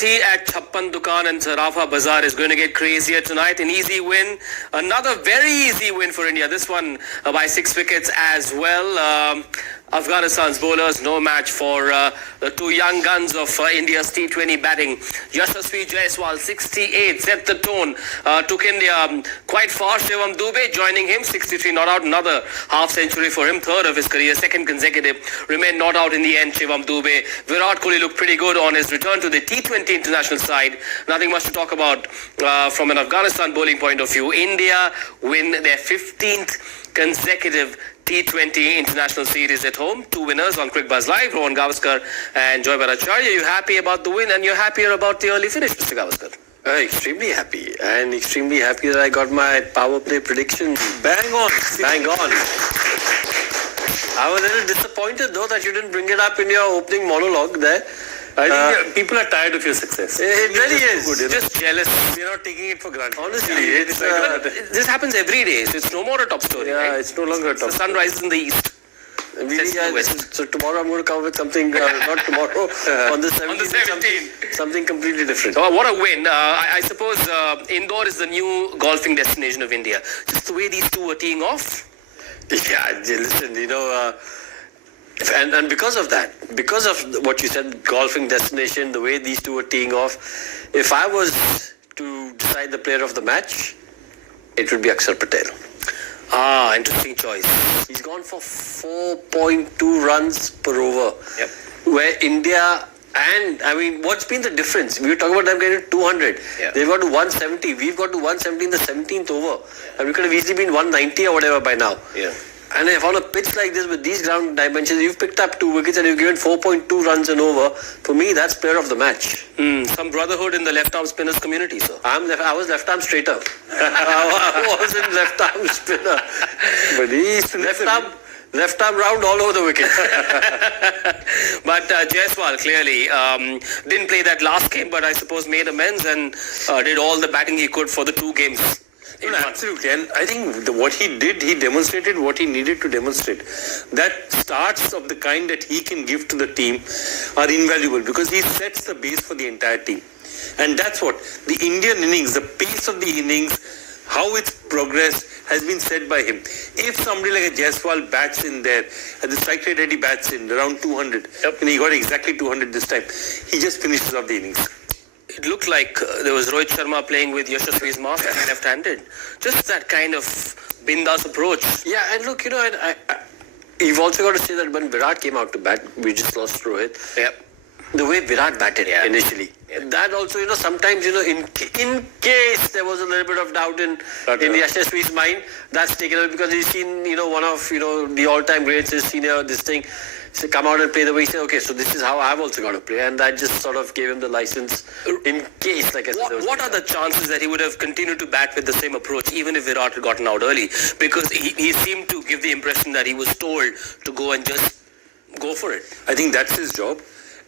party at Chappan Dukan and Sarafa Bazaar is going to get crazier tonight. An easy win. Another very easy win for India. This one by 6 wickets as well. Afghanistan's bowlers, no match for the two young guns of India's T20 batting. Yashasvi Jaiswal, 68, set the tone, took India quite far. Shivam Dube joining him, 63 not out, another half century for him, third of his career, second consecutive, remained not out in the end, Shivam Dube. Virat Kohli looked pretty good on his return to the T20 international side. Nothing much to talk about from an Afghanistan bowling point of view. India win their 15th consecutive T20 international series at home. Two winners on Quick Buzz Live, Rohan Gavaskar and Joy Bhattacharya. You happy about the win and you're happier about the early finish, Mr. Gavaskar? Extremely happy, and extremely happy that I got my power play prediction bang on. Bang on. I was a little disappointed though that you didn't bring it up in your opening monologue there. I think people are tired of your success. It really is. Good, just jealous. You're not taking it for granted. Honestly, it's this happens every day, so it's no more a top story. yeah, right? it's no longer a top. The sun rises in the east. So tomorrow I'm going to come with something, not tomorrow, on the 17th. On the 17th. Something completely different. Oh, what a win. I suppose Indore is the new golfing destination of India. Just the way these two are teeing off. Yeah, listen, and because of that, because of what you said, golfing destination, the way these two are teeing off, if I was to decide the player of the match, it would be Akshar Patel. Ah, interesting choice. He's gone for 4.2 runs per over. Yep. Where India, and I mean, what's been the difference? We were talking about them getting 200. Yeah. They've got to 170. We've got to 170 in the 17th over. And we could have easily been 190 or whatever by now. Yeah. And if on a pitch like this with these ground dimensions, you've picked up 2 wickets and you've given 4.2 runs and over. For me, that's player of the match. Some brotherhood in the left-arm spinners community, sir. I was left-arm straighter. I wasn't left-arm spinner. But he's left-arm round all over the wicket. But Jaiswal clearly didn't play that last game, but I suppose made amends and did all the batting he could for the 2 games. Absolutely, and I think what he did, he demonstrated what he needed to demonstrate. That starts of the kind that he can give to the team are invaluable because he sets the base for the entire team. And that's what the Indian innings, the pace of the innings, how it's progressed has been set by him. If somebody like a Jaiswal bats in there, and the strike rate that he bats in around 200, and he got exactly 200 this time, he just finishes off the innings. It looked like there was Rohit Sharma playing with Yashasvi's mask left-handed. Just that kind of bindas approach. Yeah, and look, you've also got to say that when Virat came out to bat, we just lost Rohit. Yep. The way Virat batted initially. That also, sometimes, in case there was a little bit of doubt in Yashasvi's mind, that's taken away because he's seen, one of, the all-time greats, his senior, this thing. So come out and play the way he said, okay, so this is how I've also got to play. And that just sort of gave him the license in case, like I said. What are the chances that he would have continued to bat with the same approach even if Virat had gotten out early? Because he seemed to give the impression that he was told to go and just go for it. I think that's his job.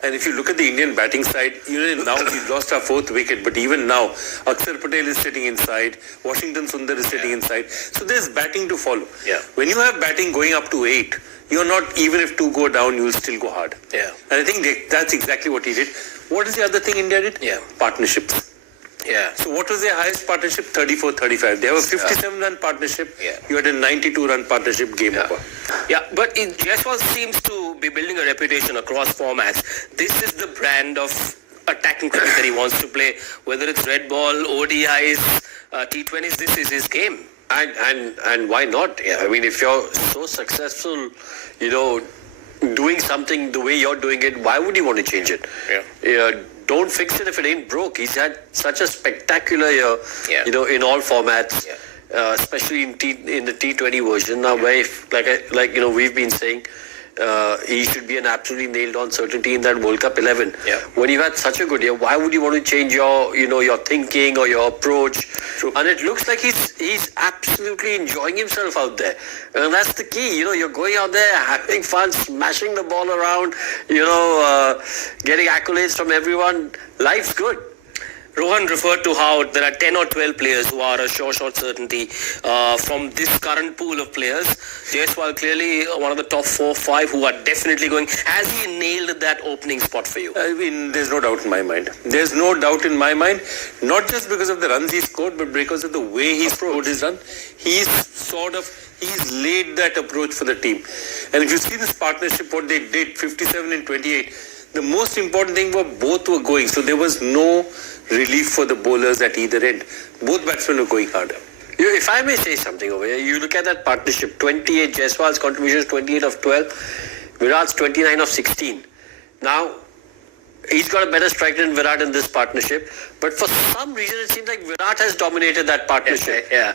And if you look at the Indian batting side, now we've lost our 4th wicket, but even now, Akshar Patel is sitting inside, Washington Sundar is sitting inside. So there's batting to follow. Yeah. When you have batting going up to 8, you're not, even if 2 go down, you'll still go hard. Yeah. And I think that's exactly what he did. What is the other thing India did? Yeah. Partnerships. Yeah. So what was their highest partnership? 34-35. They have a 57-run partnership. Yeah. You had a 92-run partnership, game over. Yeah, but Jaiswal seems to be building a reputation across formats. This is the brand of attacking cricket that he wants to play. Whether it's red ball, ODIs, T20s, this is his game. And why not? Yeah, I mean, if you're so successful, doing something the way you're doing it, why would you want to change it? Yeah. Don't fix it if it ain't broke. He's had such a spectacular year, in all formats, especially in the T20 version. Now, where we've been saying, he should be an absolutely nailed-on certainty in that World Cup 11. Yeah. When you've had such a good year, why would you want to change your thinking or your approach? True. And it looks like he's absolutely enjoying himself out there. And that's the key. You're going out there, having fun, smashing the ball around, getting accolades from everyone. Life's good. Rohan referred to how there are 10 or 12 players who are a sure shot certainty from this current pool of players. Jaiswal clearly one of the top 4-5 who are definitely going. Has he nailed that opening spot for you? I mean, there's no doubt in my mind. There's no doubt in my mind, not just because of the runs he scored, but because of the way he scored his run. He's laid that approach for the team. And if you see this partnership, what they did, 57 and 28, the most important thing was both were going. So there was no relief for the bowlers at either end. Both batsmen were going harder. If I may say something over here, you look at that partnership, 28, Jaiswal's contribution is 28 of 12, Virat's 29 of 16. Now, he's got a better strike than Virat in this partnership, but for some reason it seems like Virat has dominated that partnership. Yeah.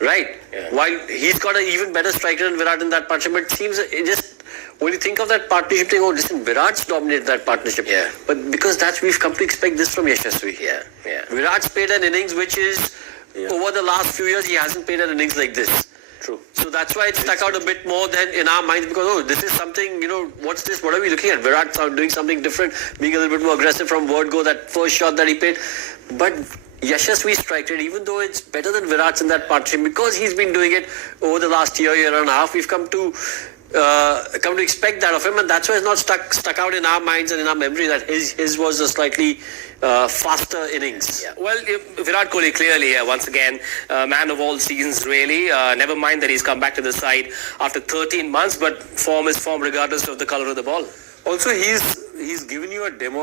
Right? Yeah. While he's got an even better striker than Virat in that partnership, but it seems it just, when you think of that partnership, think, oh, listen, Virat's dominated that partnership. Yeah. But because we've come to expect this from Yashasvi. Yeah. Virat's played an innings which is, over the last few years, he hasn't played an innings like this. True. So that's why it stuck out a bit more than in our minds, because, oh, this is something, what's this? What are we looking at? Virat doing something different, being a little bit more aggressive from word go, that first shot that he played. But Yashasvi's strike rate, even though it's better than Virat's in that partnership, because he's been doing it over the last year and a half, we've come to expect that of him, and that's why it's not stuck out in our minds and in our memory that his was a slightly faster innings. Yeah. Well, Virat Kohli clearly, once again, man of all seasons, really. Never mind that he's come back to the side after 13 months, but form is form regardless of the color of the ball. Also, he's given you a demo